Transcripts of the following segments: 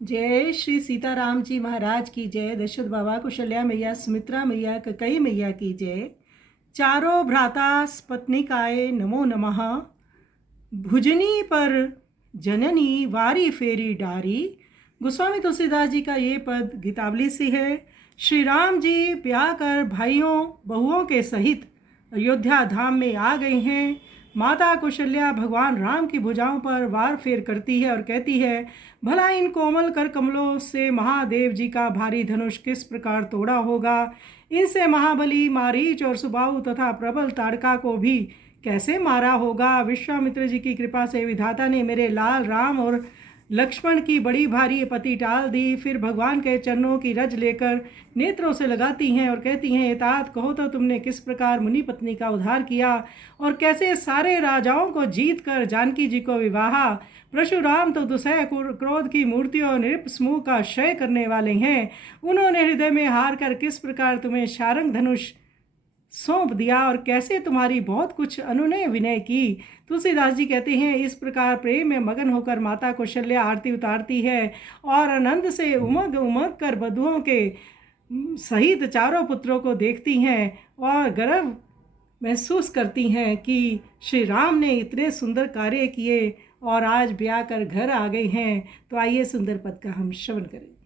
जय श्री सीताराम जी महाराज की जय। दशरथ बाबा, कुशल्या मैया, सुमित्रा मैया, कई मैया की जय। चारों भ्राता स्पत्निकाय नमो नमः। भुजनी पर जननी वारी फेरी डारी। गोस्वामी तुलसीदास जी का ये पद गीतावली से है। श्री राम जी ब्याह कर भाइयों बहुओं के सहित अयोध्या धाम में आ गए हैं। माता कौशल्या भगवान राम की भुजाओं पर वार फेर करती है और कहती है, भला इन कोमल कर कमलों से महादेव जी का भारी धनुष किस प्रकार तोड़ा होगा। इनसे महाबली मारीच और सुबाहु तथा प्रबल ताड़का को भी कैसे मारा होगा। विश्वामित्र जी की कृपा से विधाता ने मेरे लाल राम और लक्ष्मण की बड़ी भारी पति टाल दी। फिर भगवान के चरणों की रज लेकर नेत्रों से लगाती हैं और कहती हैं, तात कहो तो तुमने किस प्रकार मुनि पत्नी का उद्धार किया और कैसे सारे राजाओं को जीत कर जानकी जी को विवाहा। परशुराम तो दुसह क्रोध की मूर्तियों नृप समूह का क्षय करने वाले हैं। उन्होंने हृदय में हार कर किस प्रकार तुम्हें शारंग धनुष सौंप दिया और कैसे तुम्हारी बहुत कुछ अनुनय विनय की। तुलसीदास जी कहते हैं, इस प्रकार प्रेम में मगन होकर माता कौशल्या आरती उतारती है और आनंद से उमग उमग कर बधुओं के सहित चारों पुत्रों को देखती हैं और गर्व महसूस करती हैं कि श्री राम ने इतने सुंदर कार्य किए और आज ब्याह कर घर आ गए हैं। तो आइए सुंदर पद का हम श्रवण करें।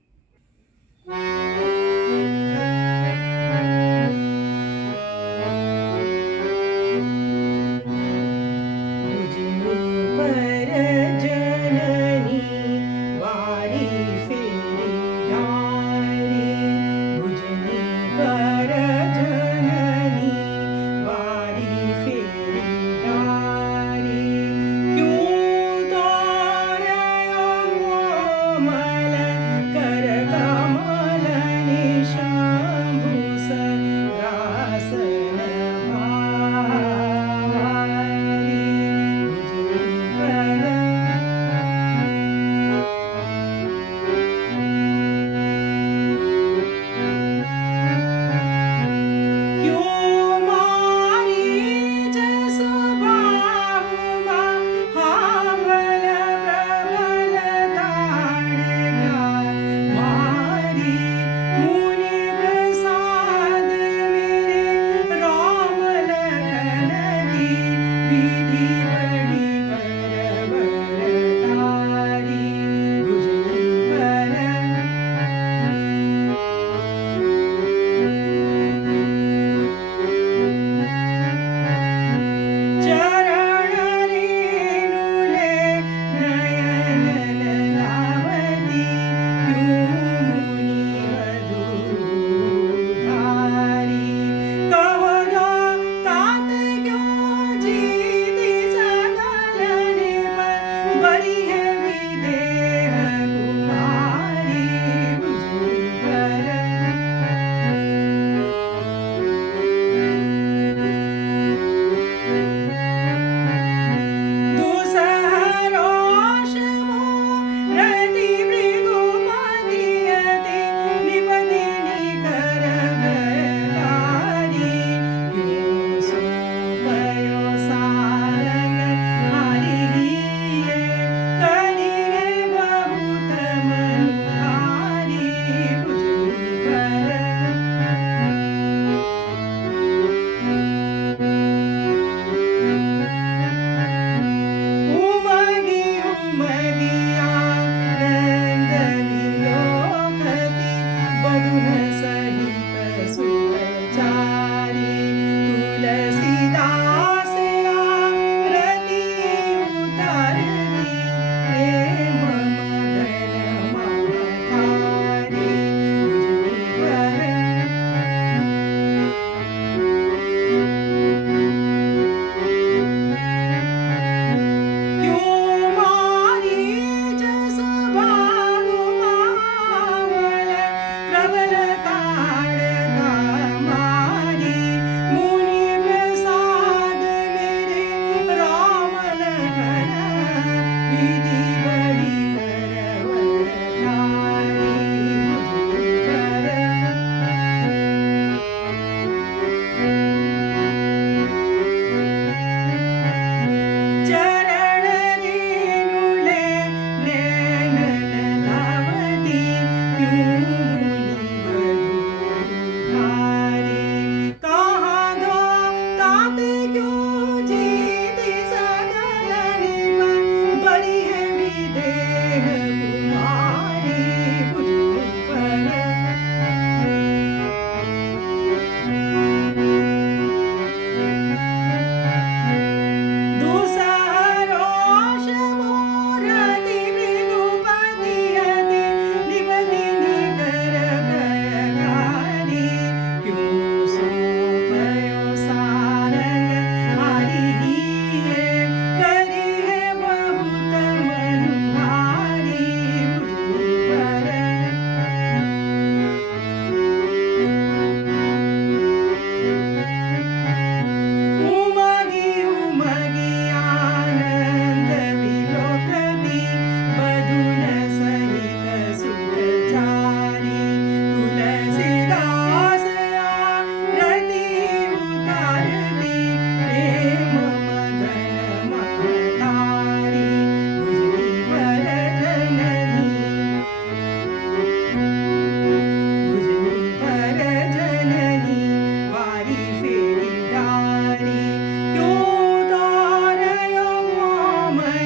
राम